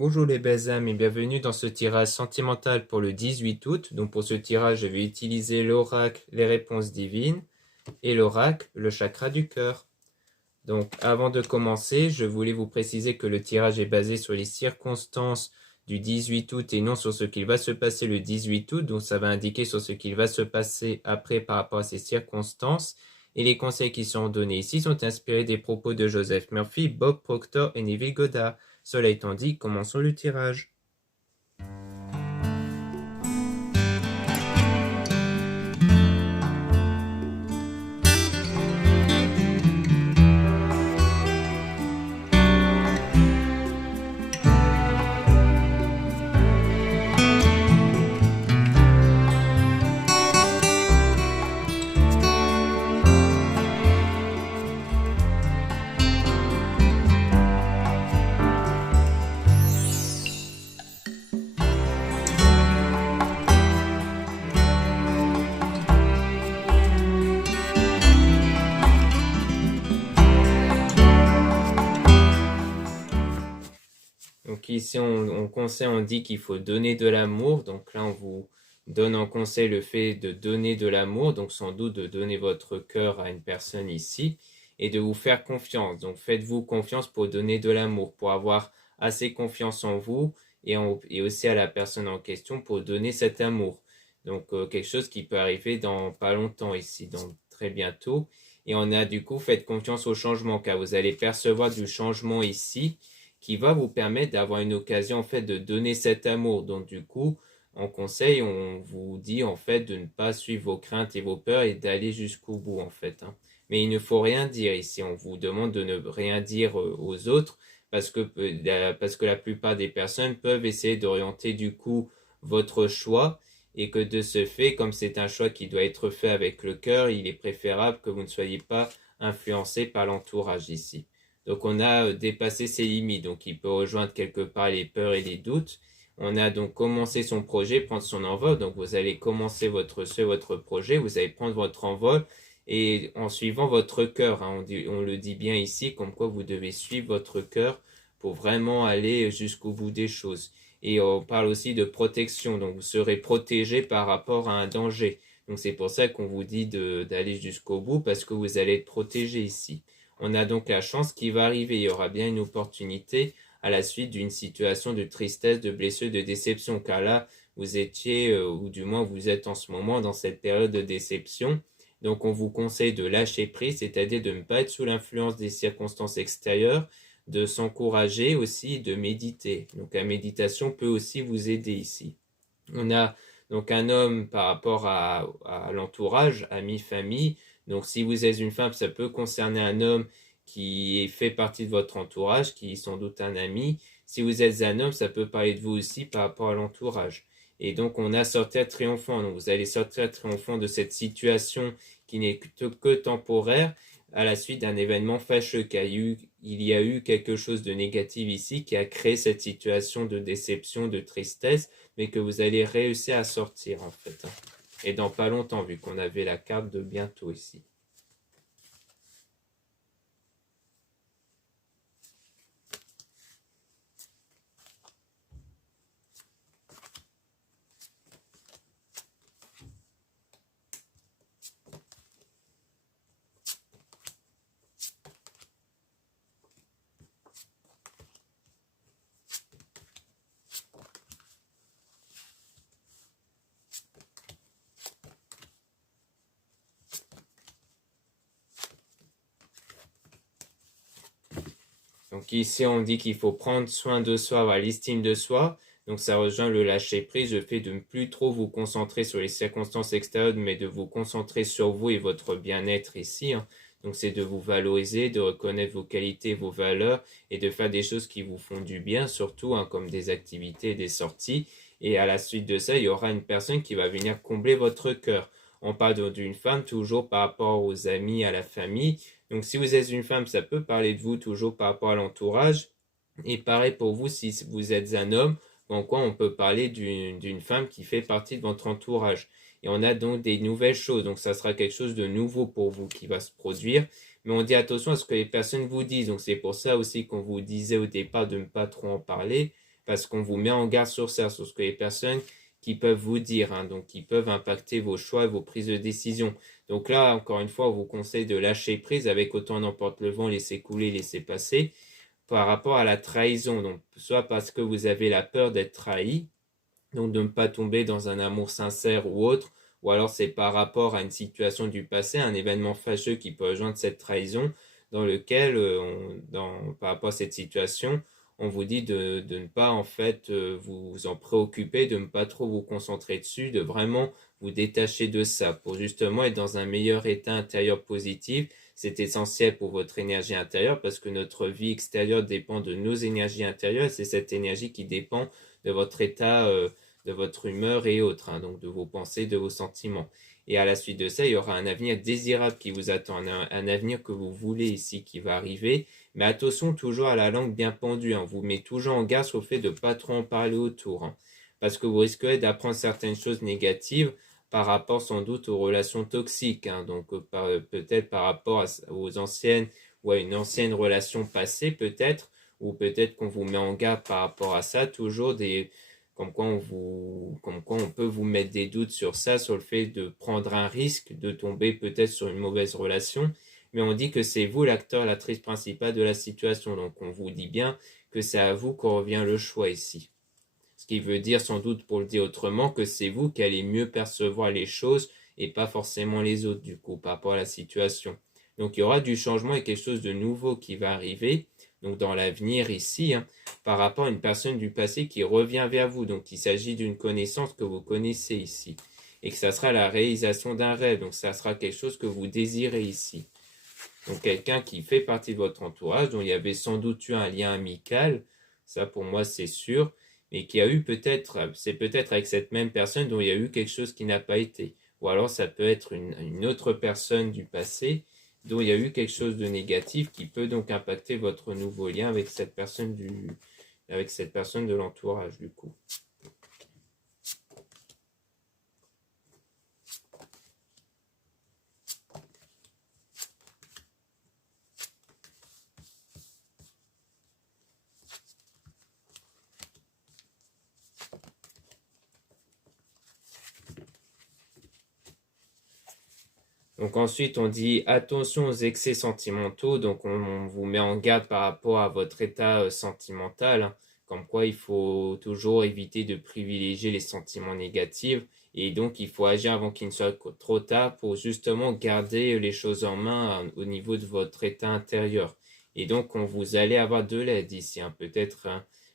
Bonjour les belles âmes et bienvenue dans ce tirage sentimental pour le 18 août. Donc pour ce tirage, je vais utiliser l'oracle, les réponses divines et l'oracle, le chakra du cœur. Donc avant de commencer, je voulais vous préciser que le tirage est basé sur les circonstances du 18 août et non sur ce qu'il va se passer le 18 août. Donc ça va indiquer sur ce qu'il va se passer après par rapport à ces circonstances. Et les conseils qui sont donnés ici sont inspirés des propos de Joseph Murphy, Bob Proctor et Neville Goddard. Cela étant dit, commençons le tirage. Donc ici, on conseille, on dit qu'il faut donner de l'amour. Donc là, on vous donne en conseil le fait de donner de l'amour. Donc sans doute de donner votre cœur à une personne ici et de vous faire confiance. Donc faites-vous confiance pour donner de l'amour, pour avoir assez confiance en vous et aussi à la personne en question pour donner cet amour. Donc quelque chose qui peut arriver dans pas longtemps ici, donc très bientôt. Et on a du coup, faites confiance au changement car vous allez percevoir du changement ici qui va vous permettre d'avoir une occasion en fait de donner cet amour. Donc du coup, en conseil, on vous dit en fait de ne pas suivre vos craintes et vos peurs et d'aller jusqu'au bout en fait. Mais il ne faut rien dire ici. On vous demande de ne rien dire aux autres parce que la plupart des personnes peuvent essayer d'orienter du coup votre choix et que de ce fait, comme c'est un choix qui doit être fait avec le cœur, il est préférable que vous ne soyez pas influencé par l'entourage ici. Donc on a dépassé ses limites, donc il peut rejoindre quelque part les peurs et les doutes. On a donc commencé son projet, prendre son envol, donc vous allez commencer votre projet, vous allez prendre votre envol et en suivant votre cœur, on le dit bien ici, comme quoi vous devez suivre votre cœur pour vraiment aller jusqu'au bout des choses. Et on parle aussi de protection, donc vous serez protégé par rapport à un danger. Donc c'est pour ça qu'on vous dit d'aller jusqu'au bout parce que vous allez être protégé ici. On a donc la chance qui va arriver. Il y aura bien une opportunité à la suite d'une situation de tristesse, de blessure, de déception. Car là, vous étiez, ou du moins vous êtes en ce moment dans cette période de déception. Donc on vous conseille de lâcher prise, c'est-à-dire de ne pas être sous l'influence des circonstances extérieures, de s'encourager aussi, de méditer. Donc la méditation peut aussi vous aider ici. On a donc un homme par rapport à l'entourage, amis, famille. Donc si vous êtes une femme, ça peut concerner un homme qui fait partie de votre entourage, qui est sans doute un ami. Si vous êtes un homme, ça peut parler de vous aussi par rapport à l'entourage. Et donc on a sorti triomphant. Donc vous allez sortir triomphant de cette situation qui n'est que temporaire à la suite d'un événement fâcheux. Il y a eu quelque chose de négatif ici qui a créé cette situation de déception, de tristesse, mais que vous allez réussir à sortir en fait. Et dans pas longtemps, vu qu'on avait la carte de bientôt ici. Donc ici, on dit qu'il faut prendre soin de soi, avoir l'estime de soi. Donc ça rejoint le lâcher prise, le fait de ne plus trop vous concentrer sur les circonstances extérieures, mais de vous concentrer sur vous et votre bien-être ici. Donc c'est de vous valoriser, de reconnaître vos qualités, vos valeurs et de faire des choses qui vous font du bien, surtout comme des activités, des sorties. Et à la suite de ça, il y aura une personne qui va venir combler votre cœur. On parle d'une femme toujours par rapport aux amis, à la famille. Donc si vous êtes une femme, ça peut parler de vous toujours par rapport à l'entourage. Et pareil pour vous si vous êtes un homme, en quoi on peut parler d'une femme qui fait partie de votre entourage. Et on a donc des nouvelles choses, donc ça sera quelque chose de nouveau pour vous qui va se produire. Mais on dit attention à ce que les personnes vous disent, donc c'est pour ça aussi qu'on vous disait au départ de ne pas trop en parler, parce qu'on vous met en garde sur ça, sur ce que les personnes qui peuvent vous dire, hein, donc qui peuvent impacter vos choix et vos prises de décision. Donc là, encore une fois, on vous conseille de lâcher prise avec autant n'emporte le vent, laisser couler, laisser passer, par rapport à la trahison. Donc, soit parce que vous avez la peur d'être trahi, donc de ne pas tomber dans un amour sincère ou autre, ou alors c'est par rapport à une situation du passé, un événement fâcheux qui peut rejoindre cette trahison, dans lequel, par rapport à cette situation, on vous dit de ne pas en fait vous en préoccuper, de ne pas trop vous concentrer dessus, de vraiment vous détacher de ça pour justement être dans un meilleur état intérieur positif. C'est essentiel pour votre énergie intérieure parce que notre vie extérieure dépend de nos énergies intérieures et c'est cette énergie qui dépend de votre état, de votre humeur et autres, hein, donc de vos pensées, de vos sentiments. Et à la suite de ça, il y aura un avenir désirable qui vous attend, un avenir que vous voulez ici qui va arriver. Mais attention toujours à la langue bien pendue, hein. On vous met toujours en garde au fait de ne pas trop en parler autour, hein, parce que vous risquez d'apprendre certaines choses négatives par rapport sans doute aux relations toxiques, hein, donc peut-être par rapport aux anciennes ou à une ancienne relation passée peut-être, ou peut-être qu'on vous met en garde par rapport à ça, toujours comme quoi on peut vous mettre des doutes sur ça, sur le fait de prendre un risque, de tomber peut-être sur une mauvaise relation, mais on dit que c'est vous l'acteur, l'actrice principale de la situation, donc on vous dit bien que c'est à vous qu'on revient le choix ici. Ce qui veut dire sans doute, pour le dire autrement, que c'est vous qui allez mieux percevoir les choses et pas forcément les autres du coup par rapport à la situation. Donc il y aura du changement et quelque chose de nouveau qui va arriver, donc dans l'avenir ici, hein, par rapport à une personne du passé qui revient vers vous. Donc il s'agit d'une connaissance que vous connaissez ici et que ça sera la réalisation d'un rêve. Donc ça sera quelque chose que vous désirez ici. Donc quelqu'un qui fait partie de votre entourage, dont il y avait sans doute eu un lien amical, ça pour moi c'est sûr, mais qui a eu peut-être, c'est peut-être avec cette même personne dont il y a eu quelque chose qui n'a pas été. Ou alors ça peut être une autre personne du passé dont il y a eu quelque chose de négatif qui peut donc impacter votre nouveau lien avec cette personne de l'entourage du coup. Donc ensuite, on dit attention aux excès sentimentaux. Donc on vous met en garde par rapport à votre état sentimental, hein, comme quoi il faut toujours éviter de privilégier les sentiments négatifs. Et donc il faut agir avant qu'il ne soit trop tard pour justement garder les choses en main au niveau de votre état intérieur. Et donc vous allez avoir de l'aide ici, hein, peut-être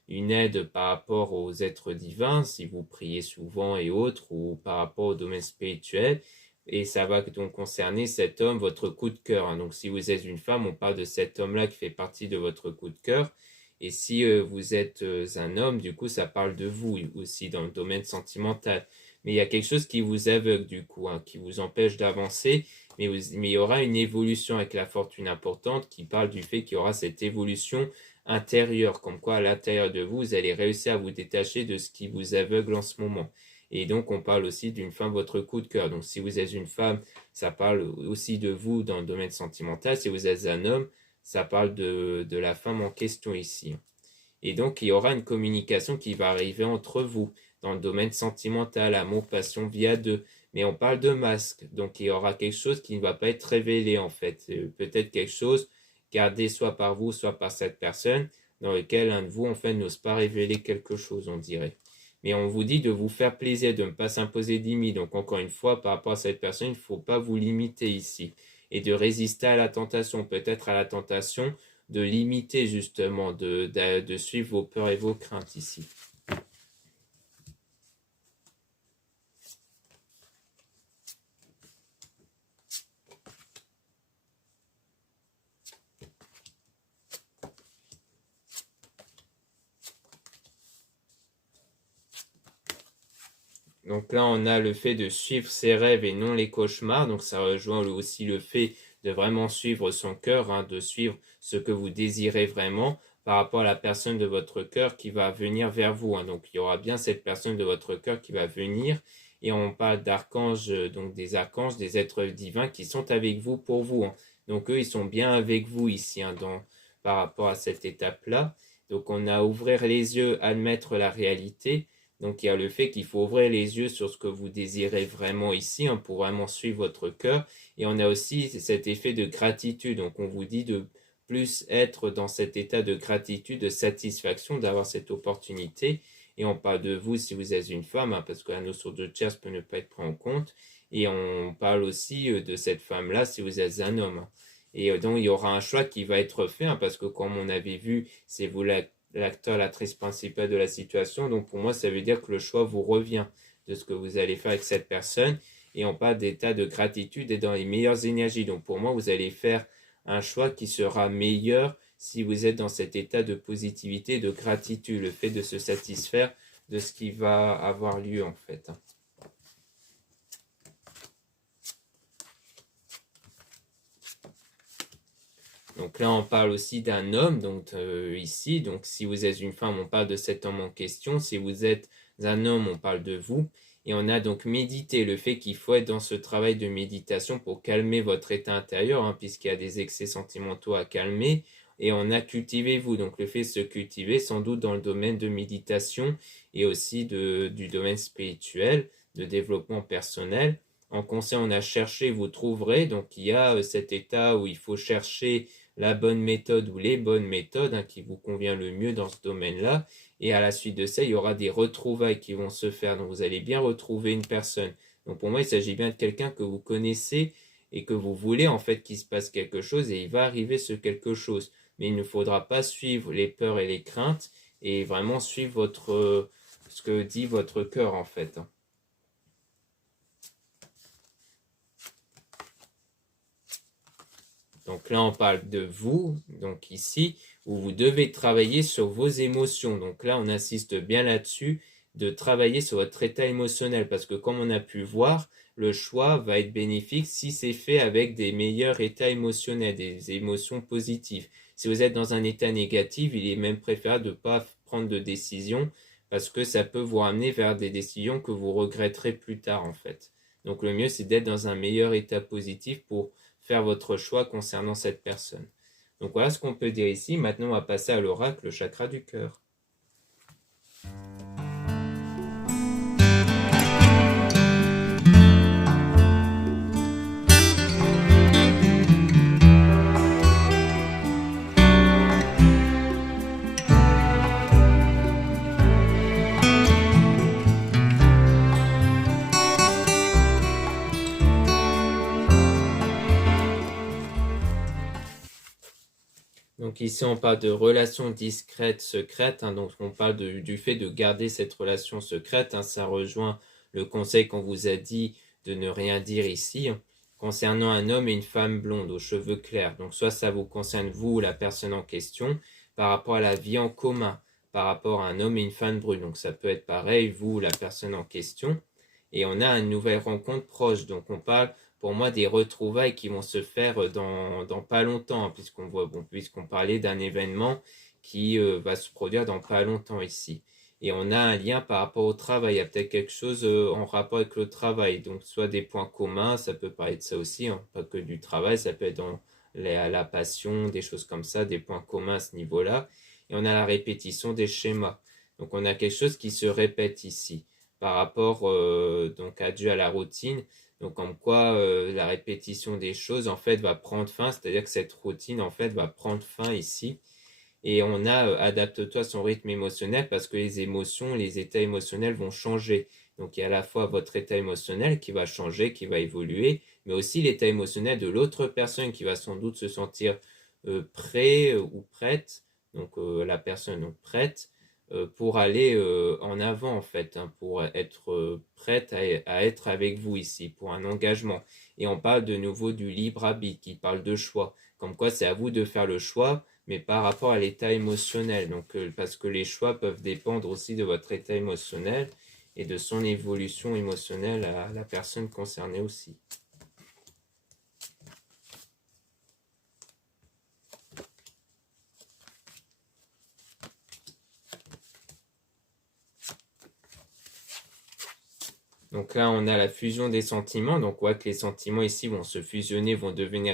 une aide par rapport aux êtres divins, si vous priez souvent et autres, ou par rapport au domaine spirituel. Et ça va donc concerner cet homme, votre coup de cœur, hein. Donc si vous êtes une femme, on parle de cet homme-là qui fait partie de votre coup de cœur. Et si vous êtes un homme, du coup, ça parle de vous aussi dans le domaine sentimental. Mais il y a quelque chose qui vous aveugle, du coup, hein, qui vous empêche d'avancer. Mais il y aura une évolution avec la fortune importante qui parle du fait qu'il y aura cette évolution intérieure. Comme quoi, à l'intérieur de vous, vous allez réussir à vous détacher de ce qui vous aveugle en ce moment. Et donc, on parle aussi d'une femme, votre coup de cœur. Donc, si vous êtes une femme, ça parle aussi de vous dans le domaine sentimental. Si vous êtes un homme, ça parle de la femme en question ici. Et donc, il y aura une communication qui va arriver entre vous dans le domaine sentimental, amour, passion, via deux. Mais on parle de masque. Donc, il y aura quelque chose qui ne va pas être révélé, en fait. Peut-être quelque chose gardé soit par vous, soit par cette personne, dans lequel un de vous, en fait, n'ose pas révéler quelque chose, on dirait. Mais on vous dit de vous faire plaisir, de ne pas s'imposer de limites. Donc encore une fois, par rapport à cette personne, il ne faut pas vous limiter ici. Et de résister à la tentation, peut-être à la tentation de limiter justement, de suivre vos peurs et vos craintes ici. Donc là, on a le fait de suivre ses rêves et non les cauchemars. Donc ça rejoint aussi le fait de vraiment suivre son cœur, hein, de suivre ce que vous désirez vraiment par rapport à la personne de votre cœur qui va venir vers vous, hein. Donc il y aura bien cette personne de votre cœur qui va venir. Et on parle d'archanges, donc des archanges, des êtres divins qui sont avec vous pour vous, hein. Donc eux, ils sont bien avec vous ici, hein, par rapport à cette étape-là. Donc on a ouvrir les yeux, admettre la réalité. Donc il y a le fait qu'il faut ouvrir les yeux sur ce que vous désirez vraiment ici, hein, pour vraiment suivre votre cœur. Et on a aussi cet effet de gratitude. Donc on vous dit de plus être dans cet état de gratitude, de satisfaction d'avoir cette opportunité. Et on parle de vous si vous êtes une femme, hein, parce que la notion de tierce peut ne pas être prise en compte. Et on parle aussi de cette femme-là si vous êtes un homme. Et donc, il y aura un choix qui va être fait, hein, parce que comme on avait vu, c'est vous l'acteur, l'actrice principale de la situation. Donc, pour moi, ça veut dire que le choix vous revient de ce que vous allez faire avec cette personne. Et on parle d'état de gratitude et dans les meilleures énergies. Donc, pour moi, vous allez faire un choix qui sera meilleur si vous êtes dans cet état de positivité, de gratitude, le fait de se satisfaire de ce qui va avoir lieu, en fait. Donc là, on parle aussi d'un homme, donc ici. Donc si vous êtes une femme, on parle de cet homme en question. Si vous êtes un homme, on parle de vous. Et on a donc médité, le fait qu'il faut être dans ce travail de méditation pour calmer votre état intérieur, hein, puisqu'il y a des excès sentimentaux à calmer. Et on a cultivé vous, donc le fait de se cultiver sans doute dans le domaine de méditation et aussi du domaine spirituel, de développement personnel. En conseil, on a cherché, vous trouverez. Donc il y a cet état où il faut chercher la bonne méthode ou les bonnes méthodes, hein, qui vous convient le mieux dans ce domaine-là. Et à la suite de ça, il y aura des retrouvailles qui vont se faire. Donc vous allez bien retrouver une personne. Donc pour moi, il s'agit bien de quelqu'un que vous connaissez et que vous voulez en fait qu'il se passe quelque chose et il va arriver ce quelque chose. Mais il ne faudra pas suivre les peurs et les craintes et vraiment suivre ce que dit votre cœur en fait. Donc là, on parle de vous, donc ici, où vous devez travailler sur vos émotions. Donc là, on insiste bien là-dessus, de travailler sur votre état émotionnel, parce que comme on a pu voir, le choix va être bénéfique si c'est fait avec des meilleurs états émotionnels, des émotions positives. Si vous êtes dans un état négatif, il est même préférable de ne pas prendre de décision, parce que ça peut vous ramener vers des décisions que vous regretterez plus tard, en fait. Donc le mieux, c'est d'être dans un meilleur état positif pour faire votre choix concernant cette personne. Donc voilà ce qu'on peut dire ici. Maintenant, on va passer à l'oracle, le chakra du cœur. Donc ici, on parle de relations discrètes, secrètes. Hein, donc on parle du fait de garder cette relation secrète. Hein, ça rejoint le conseil qu'on vous a dit de ne rien dire ici. Hein, concernant un homme et une femme blonde aux cheveux clairs. Donc soit ça vous concerne vous ou la personne en question par rapport à la vie en commun, par rapport à un homme et une femme brune. Donc ça peut être pareil, vous ou la personne en question. Et on a une nouvelle rencontre proche. Donc on parle pour moi des retrouvailles qui vont se faire dans pas longtemps, puisqu'on parlait d'un événement qui va se produire dans pas longtemps ici. Et on a un lien par rapport au travail. Il y a peut-être quelque chose en rapport avec le travail. Donc soit des points communs, ça peut parler de ça aussi, hein, pas que du travail, ça peut être dans la passion, des choses comme ça, des points communs à ce niveau-là. Et on a la répétition des schémas. Donc on a quelque chose qui se répète ici par rapport donc à Dieu à la routine. Donc comme quoi la répétition des choses en fait va prendre fin, c'est-à-dire que cette routine en fait va prendre fin ici. Et on a adapte-toi à son rythme émotionnel parce que les émotions, les états émotionnels vont changer. Donc il y a à la fois votre état émotionnel qui va changer, qui va évoluer, mais aussi l'état émotionnel de l'autre personne qui va sans doute se sentir prêt ou prête, donc la personne donc prête pour aller en avant en fait, hein, pour être prête à être avec vous ici, pour un engagement. Et on parle de nouveau du libre arbitre, qui parle de choix, comme quoi c'est à vous de faire le choix, mais par rapport à l'état émotionnel. Donc parce que les choix peuvent dépendre aussi de votre état émotionnel et de son évolution émotionnelle à la personne concernée aussi. Donc là, on a la fusion des sentiments. Donc on voit que les sentiments ici vont se fusionner, vont devenir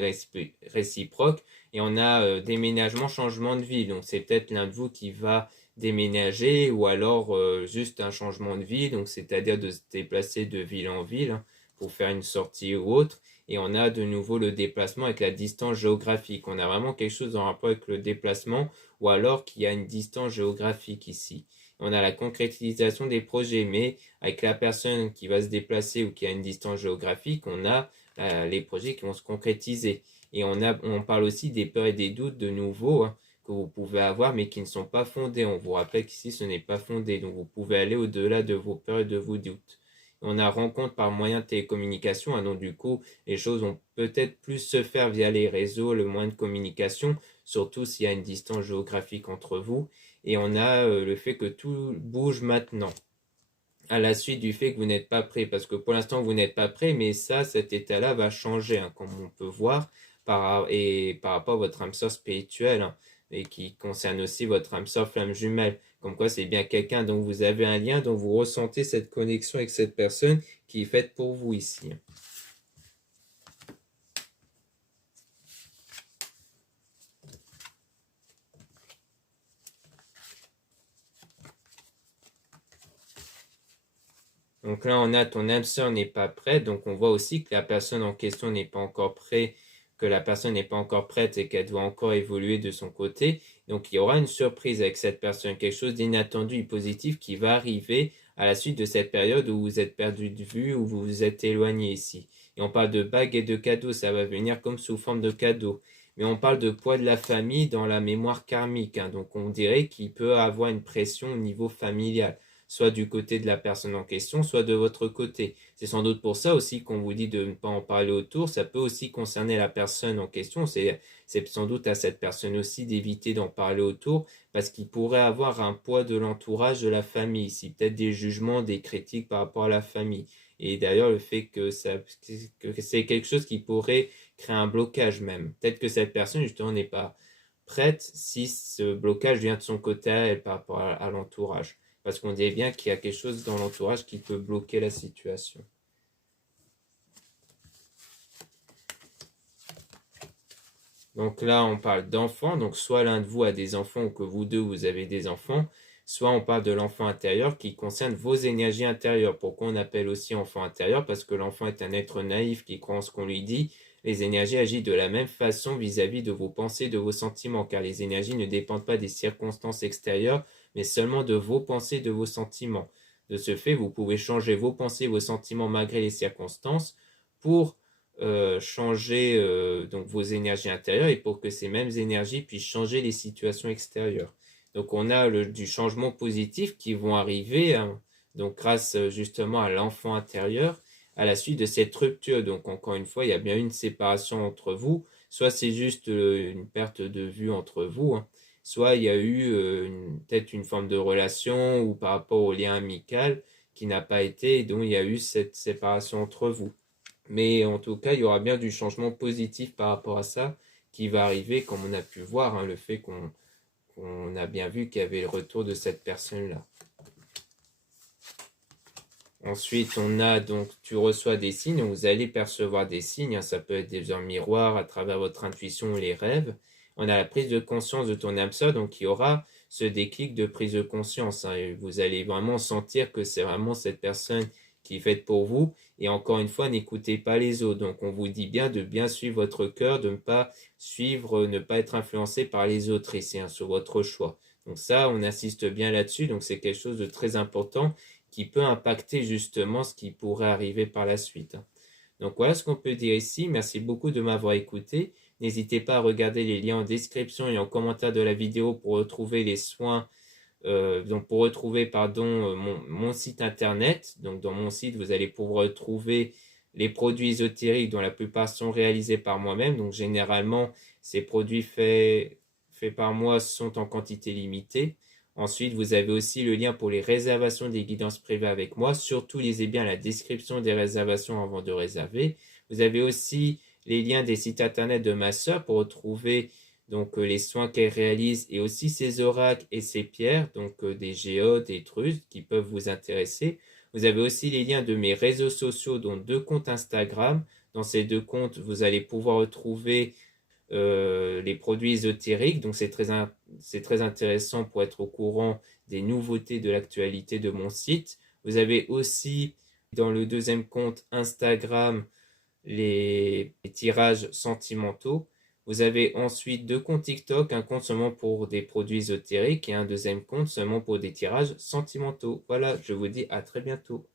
réciproques. Et on a déménagement, changement de vie. Donc c'est peut-être l'un de vous qui va déménager ou alors juste un changement de vie. Donc c'est-à-dire de se déplacer de ville en ville hein, pour faire une sortie ou autre. Et on a de nouveau le déplacement avec la distance géographique. On a vraiment quelque chose en rapport avec le déplacement ou alors qu'il y a une distance géographique ici. On a la concrétisation des projets, mais avec la personne qui va se déplacer ou qui a une distance géographique, on a les projets qui vont se concrétiser. Et on parle aussi des peurs et des doutes de nouveau hein, que vous pouvez avoir, mais qui ne sont pas fondés. On vous rappelle qu'ici, ce n'est pas fondé. Donc, vous pouvez aller au-delà de vos peurs et de vos doutes. On a rencontre par moyen de télécommunication, hein, donc du coup, les choses vont peut-être plus se faire via les réseaux, le moyen de communication, surtout s'il y a une distance géographique entre vous. Et on a le fait que tout bouge maintenant à la suite du fait que vous n'êtes pas prêt. Parce que pour l'instant, vous n'êtes pas prêt, mais ça, cet état-là va changer, hein, comme on peut voir, et par rapport à votre âme sœur spirituelle, hein, et qui concerne aussi votre âme sœur flamme jumelle. Comme quoi, c'est bien quelqu'un dont vous avez un lien, dont vous ressentez cette connexion avec cette personne qui est faite pour vous ici. Donc là, on a ton âme sœur n'est pas prête. Donc on voit aussi que la personne en question n'est pas encore prête, que la personne n'est pas encore prête et qu'elle doit encore évoluer de son côté. Donc il y aura une surprise avec cette personne, quelque chose d'inattendu et positif qui va arriver à la suite de cette période où vous êtes perdu de vue, où vous vous êtes éloigné ici. Et on parle de bagues et de cadeaux, ça va venir comme sous forme de cadeaux. Mais on parle de poids de la famille dans la mémoire karmique. Hein. Donc on dirait qu'il peut avoir une pression au niveau familial, soit du côté de la personne en question, soit de votre côté. C'est sans doute pour ça aussi qu'on vous dit de ne pas en parler autour. Ça peut aussi concerner la personne en question. C'est sans doute à cette personne aussi d'éviter d'en parler autour parce qu'il pourrait avoir un poids de l'entourage de la famille ici, peut-être des jugements, des critiques par rapport à la famille. Et d'ailleurs, le fait que c'est quelque chose qui pourrait créer un blocage même. Peut-être que cette personne, justement, n'est pas prête si ce blocage vient de son côté à elle par rapport à l'entourage. Parce qu'on dit bien qu'il y a quelque chose dans l'entourage qui peut bloquer la situation. Donc là, on parle d'enfants. Donc soit l'un de vous a des enfants ou que vous deux, vous avez des enfants. Soit on parle de l'enfant intérieur qui concerne vos énergies intérieures. Pourquoi on appelle aussi enfant intérieur? Parce que l'enfant est un être naïf qui croit en ce qu'on lui dit. Les énergies agissent de la même façon vis-à-vis de vos pensées, de vos sentiments, car les énergies ne dépendent pas des circonstances extérieures, mais seulement de vos pensées, de vos sentiments. De ce fait, vous pouvez changer vos pensées, vos sentiments malgré les circonstances pour changer donc vos énergies intérieures et pour que ces mêmes énergies puissent changer les situations extérieures. Donc on a du changement positif qui vont arriver hein, donc grâce justement à l'enfant intérieur à la suite de cette rupture. Donc encore une fois, il y a bien une séparation entre vous, soit c'est juste une perte de vue entre vous, hein, soit il y a eu peut-être une forme de relation ou par rapport au lien amical qui n'a pas été et dont il y a eu cette séparation entre vous. Mais en tout cas, il y aura bien du changement positif par rapport à ça qui va arriver, comme on a pu voir, hein, le fait qu'on a bien vu qu'il y avait le retour de cette personne-là. Ensuite, on a donc, tu reçois des signes, vous allez percevoir des signes, hein, ça peut être des heures miroirs à travers votre intuition ou les rêves. On a la prise de conscience de ton âme sœur, donc il y aura ce déclic de prise de conscience. Hein, et vous allez vraiment sentir que c'est vraiment cette personne qui est faite pour vous. Et encore une fois, n'écoutez pas les autres. Donc on vous dit bien de bien suivre votre cœur, de ne pas suivre, ne pas être influencé par les autres, et c'est hein, sur votre choix. Donc ça, on insiste bien là-dessus, donc c'est quelque chose de très important qui peut impacter justement ce qui pourrait arriver par la suite. Donc voilà ce qu'on peut dire ici. Merci beaucoup de m'avoir écouté. N'hésitez pas à regarder les liens en description et en commentaire de la vidéo pour retrouver les soins, donc pour retrouver mon site internet. Donc dans mon site, vous allez pouvoir retrouver les produits ésotériques dont la plupart sont réalisés par moi-même. Donc généralement, ces produits faits par moi sont en quantité limitée. Ensuite, vous avez aussi le lien pour les réservations des guidances privées avec moi. Surtout, lisez bien la description des réservations avant de réserver. Vous avez aussi les liens des sites internet de ma sœur pour retrouver donc les soins qu'elle réalise et aussi ses oracles et ses pierres, donc des géodes, des trucs qui peuvent vous intéresser. Vous avez aussi les liens de mes réseaux sociaux, dont 2 comptes Instagram. Dans ces 2 comptes, vous allez pouvoir retrouver les produits ésotériques. Donc, c'est très intéressant pour être au courant des nouveautés de l'actualité de mon site. Vous avez aussi, dans le 2e compte Instagram, les tirages sentimentaux. Vous avez ensuite 2 comptes TikTok, un compte seulement pour des produits ésotériques et un 2e compte seulement pour des tirages sentimentaux. Voilà, je vous dis à très bientôt.